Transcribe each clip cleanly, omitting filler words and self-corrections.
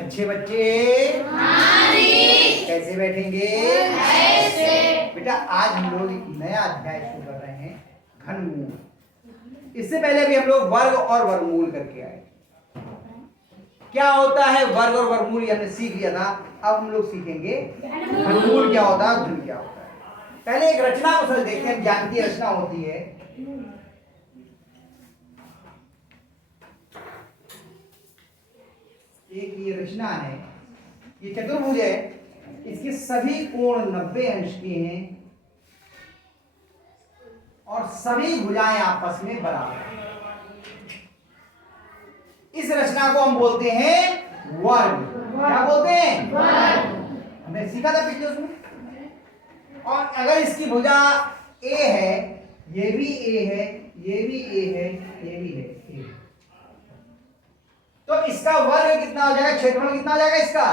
अच्छे बच्चे कैसे बैठेंगे? बेटा आज हम लोग एक नया अध्याय शुरू कर रहे हैं, घनमूल। इससे पहले भी हम लोग वर्ग और वर्गमूल करके आए। क्या होता है वर्ग और वर्गमूल ये हमने सीख लिया था। अब हम लोग सीखेंगे घनमूल क्या होता है, घन क्या होता है। पहले एक रचना को देखते हैं। ज्ञान की रचना होती है, एक ये रचना है, ये चतुर्भुज है, इसके सभी कोण 90 अंश के हैं और सभी भुजाएं आपस में बराबर हैं। इस रचना को हम बोलते हैं वर्ग। क्या बोलते हैं? वर्ग। हमने सीखा था पिछले उसमें। और अगर इसकी भुजा ए है, ये भी ए है, ये भी ए है, ये भी है ए, तो इसका वर्ग कितना हो जाएगा? क्षेत्रफल कितना हो जाएगा इसका?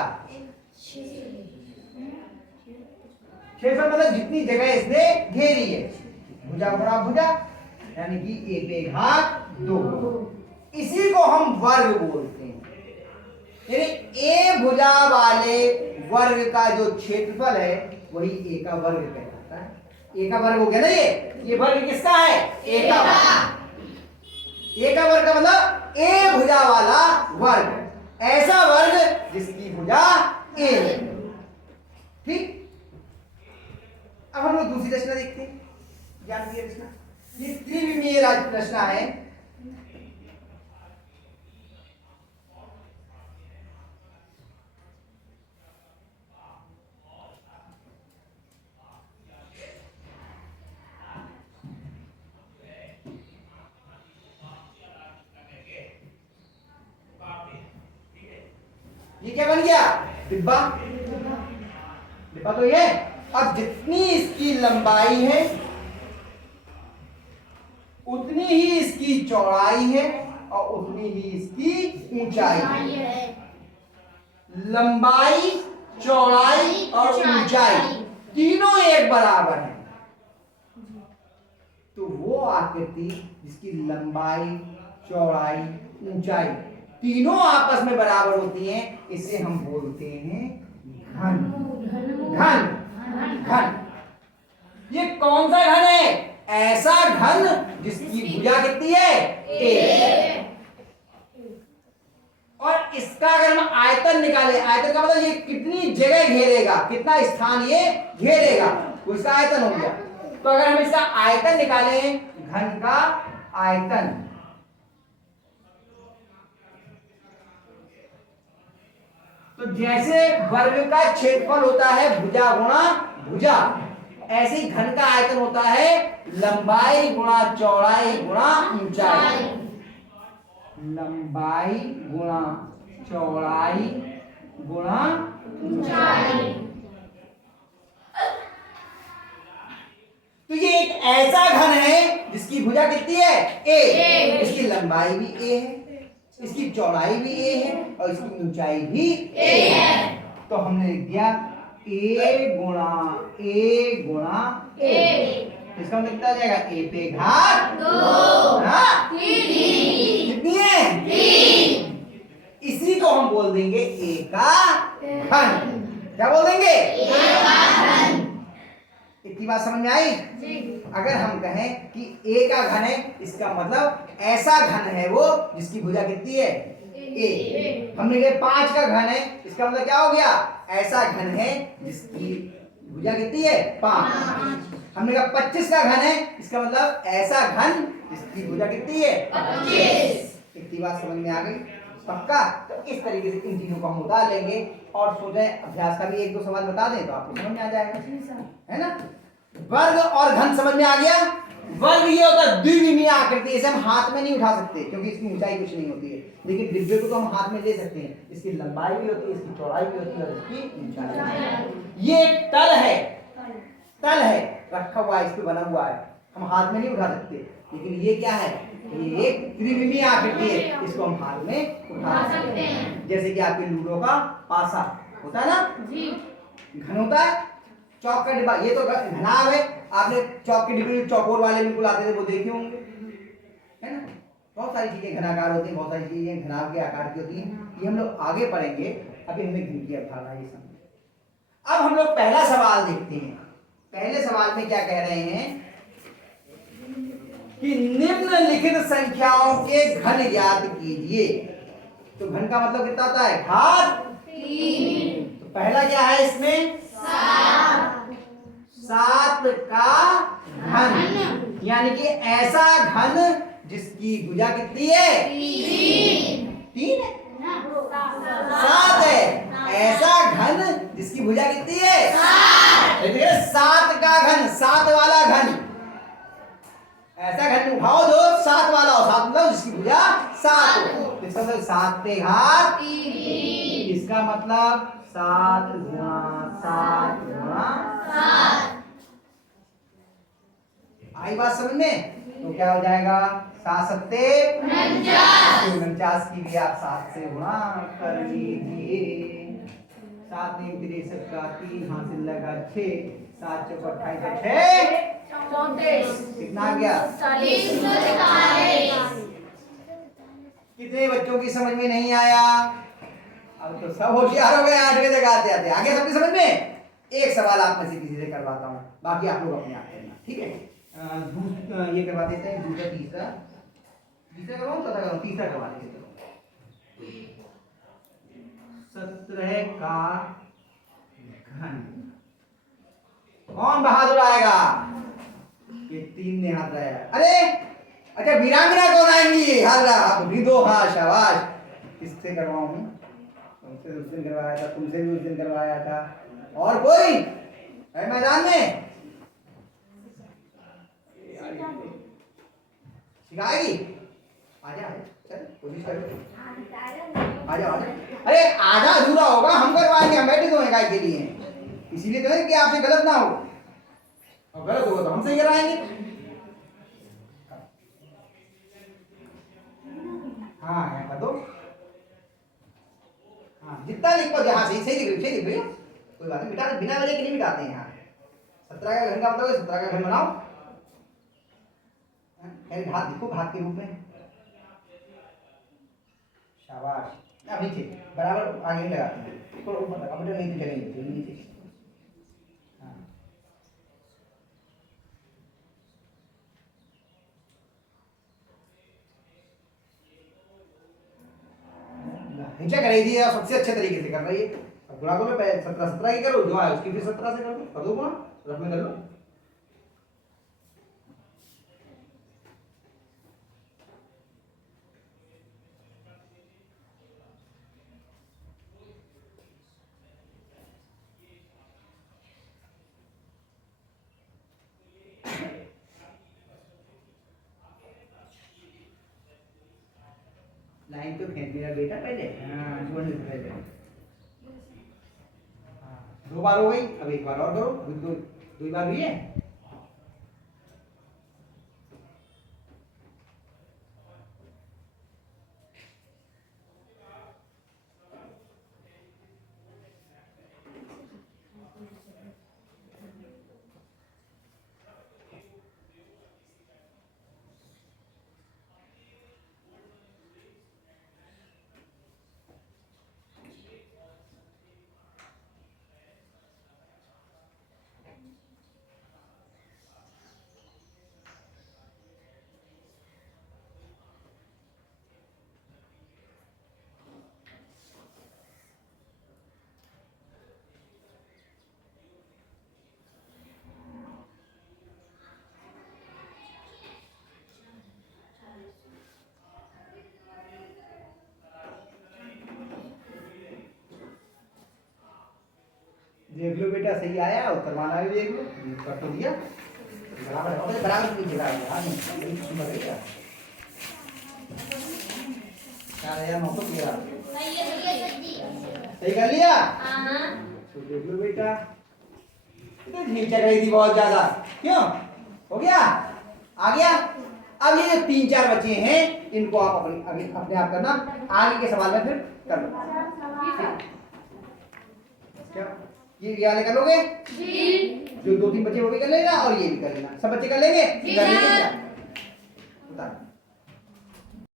क्षेत्रफल मतलब जितनी जगह इसने घेरी है। भुजा गुणा भुजा यानी कि ए पे घात 2, इसी को हम वर्ग बोलते हैं। यानी ए भुजा वाले वर्ग का जो क्षेत्रफल है वही ए का वर्ग कहलाता है। ए का वर्ग हो गया ना, ये वर्ग किसका है? ए का वर्ग। ए का वर्ग का मतलब ए भुजा वाला वर्ग, ऐसा वर्ग जिसकी भुजा ए है। ठीक। अब हम लोग दूसरी रचना देखते हैं। ज्ञान की रचना, ये त्रिविमीय रचना है। ये क्या बन गया? डिब्बा। डिब्बा तो ये। अब जितनी इसकी लंबाई है उतनी ही इसकी चौड़ाई है और उतनी ही इसकी ऊंचाई है। लंबाई, चौड़ाई और ऊंचाई तीनों एक बराबर है। तो वो आकृति जिसकी लंबाई, चौड़ाई, ऊंचाई तीनों आपस में बराबर होती हैं, इसे हम बोलते हैं घन। घन घन। ये कौन सा घन है? ऐसा घन जिसकी भुजा कितनी है? ए। और इसका अगर हम आयतन निकाले, आयतन का मतलब ये कितनी जगह घेरेगा, कितना स्थान ये घेरेगा, तो इसका आयतन हो गया। तो अगर हम इसका आयतन निकालें, घन का आयतन, तो जैसे वर्ग का क्षेत्रफल होता है भुजा गुणा भुजा, ऐसे ही घन का आयतन होता है लंबाई गुणा चौड़ाई गुणा ऊंचाई। लंबाई गुणा चौड़ाई गुणा ऊंचाई। तो ये एक ऐसा घन है जिसकी भुजा कितनी है? ए। इसकी लंबाई भी ए है, इसकी चौड़ाई भी ए है और इसकी ऊंचाई भी ए है। तो हमने लिख दिया ए गुणा ए। इसका मतलब कितना आ जाएगा? ए पे घात 2 कितनी है? 3। इसी को हम बोल देंगे ए का घन। क्या बोल देंगे? ए का घन। इतनी बात समझ में आई? अगर हम कहें कि ए का घन है, इसका मतलब ऐसा घन है वो जिसकी भुजा कितनी है? ए। हमने कहा 5 का घन है, इसका मतलब क्या हो गया? ऐसा घन है जिसकी भुजा कितनी है? 5। हमने कहा 25 का घन है, इसका मतलब ऐसा घन जिसकी भुजा कितनी है? 25। इतनी बात समझ में आ गई? पक्का? तो इस तरीके से इन तीनों को हम उतार लेंगे और सोचे अभ्यास का भी 1-2 सवाल बता दें तो आपको समझ में आ जाएगा, है ना? वर्ग और घन समझ में आ गया। वर्ग ये होता है द्विविमीय आकृति, इसे हम हाथ में नहीं उठा सकते क्योंकि इसकी ऊंचाई कुछ नहीं होती है, लेकिन डिब्बे को तो हम हाथ में ले सकते हैं। इसकी लंबाई भी होती है, इसकी चौड़ाई भी होती है और इसकी ऊंचाई। ये एक तल है, तल है रखा हुआ है, इस पे बना हुआ है, हम हाथ में नहीं उठा सकते। लेकिन ये क्या है? ये एक त्रिविमीय आकृति है, इसको हम हाथ में उठा सकते हैं। जैसे कि आपके लूडो का पासा होता है ना जी, घन होता है। चौक का डिब्बा ये तो घनाभ है, आपने चौक के डिब्बे चौकोर वाले बिल्कुल आते थे वो देखे होंगे, है ना? बहुत सारी चीजें घनाकार होती हैं, बहुत सारी चीजें घनाभ के आकार की होती हैं, ये हम लोग आगे पढ़ेंगे। अभी हमें घन की अवधारणा ये समझे। अब हम लोग पहला सवाल देखते हैं। पहले सवाल में क्या कह रहे हैं कि निम्नलिखित संख्याओं के घन ज्ञात कीजिए। तो घन का मतलब कितना होता है? घात 3। तो पहला क्या है इसमें? 7 का घन, यानी कि ऐसा घन जिसकी भुजा कितनी है? 3 है, 7 है। ऐसा घन जिसकी भुजा कितनी है? 7 का घन, 7 वाला घन। ऐसा घन उठाओ जो 7 वाला हो, 7 मतलब जिसकी भुजा 7 हो। इसका मतलब 7 पे घात 3। इसका मतलब 7 गुणा 7 गुणा 7। आई बात समझ में? तो क्या हो जाएगा? 7 सत्ते 49 की भी आप 7 से गुणा कर लीजिए। 7 3 63 का 3 हासिल लगा 6, 7 चौक 28 6 कितना आ गया? 40। कितने बच्चों की समझ में नहीं आया? अब तो सब होशियार हो गए, 8 के जगह आते आते आगे सबकी समझ में। एक सवाल आप में से किसी से करवाता हूँ, बाकी आप लोग अपने आप करना, ठीक है? ये करवा देते हैं, दूसरा तीसरा करवाऊँ, चौथा करवाऊँ? तीसरा करवा देते हैं। 17 का घन। कौन बहादुर आएगा? ये 3 ने हाथ लगाया। अरे अच्छा, वीरांगना कौन आएंगी? हाथ लगा दो। हाँ शाबाश। किससे करवाऊं? तुमसे उस दिन करवाया था, तुमसे भी उस दिन करवाया था। और कोई है मैदान में? सिखाएगी? आजा चल, कोशिश करो। आजा। अरे आधा अधूरा होगा, हम करवाएंगे, हम बैठे तो हैं गाय के लिए, इसीलिए तो है कि आपसे गलत ना हो, और गलत होगा तो हम सही करवाएंगे। हाँ यहाँ कर दो। हाँ जितना लिख पाओ, हाँ सही सही लिख भैया, कोई बात नहीं, मिटा बिना वजह के नहीं मिटाते हैं यहाँ। 17 का घन का मतलब 17 का घन बनाओ। घात लिखो, घात के रूप में। शाबाश। अब नीचे बराबर आगे लगाते हैं, थोड़ा ऊपर तक, अब नहीं तो चलेंगे नीचे। हिंसा कर रही थी और सबसे अच्छे तरीके से कर रही है। अब गुणा को 17 की करो, जो है उसकी फिर 17 से कर दो गुणा, रफ में कर लो। लाइन तो खींच मेरा बेटा पहले, हाँ जोड़ने से पहले। हाँ 2 बार हो गई, अब 1 बार और करो, अभी 2 बार हुई है। देख लो बेटा, सही आया, उत्तर माना भी देख लो, कर तो दिया बराबर है, बराबर की जगह है। हाँ नहीं सुंदर है क्या? 4913 सही कर लिया। तो देख लो बेटा, तो झील चल रही थी बहुत ज्यादा, क्यों हो गया? आ गया। अब ये जो 3-4 बचे हैं, इनको आप अपने आप करना, आगे के सवाल में फिर कर लो। क्या ये वाले कर लोगे? जो 2-3 बचे वो भी कर लेना, और ये भी कर लेना, सब बच्चे कर लेंगे? बता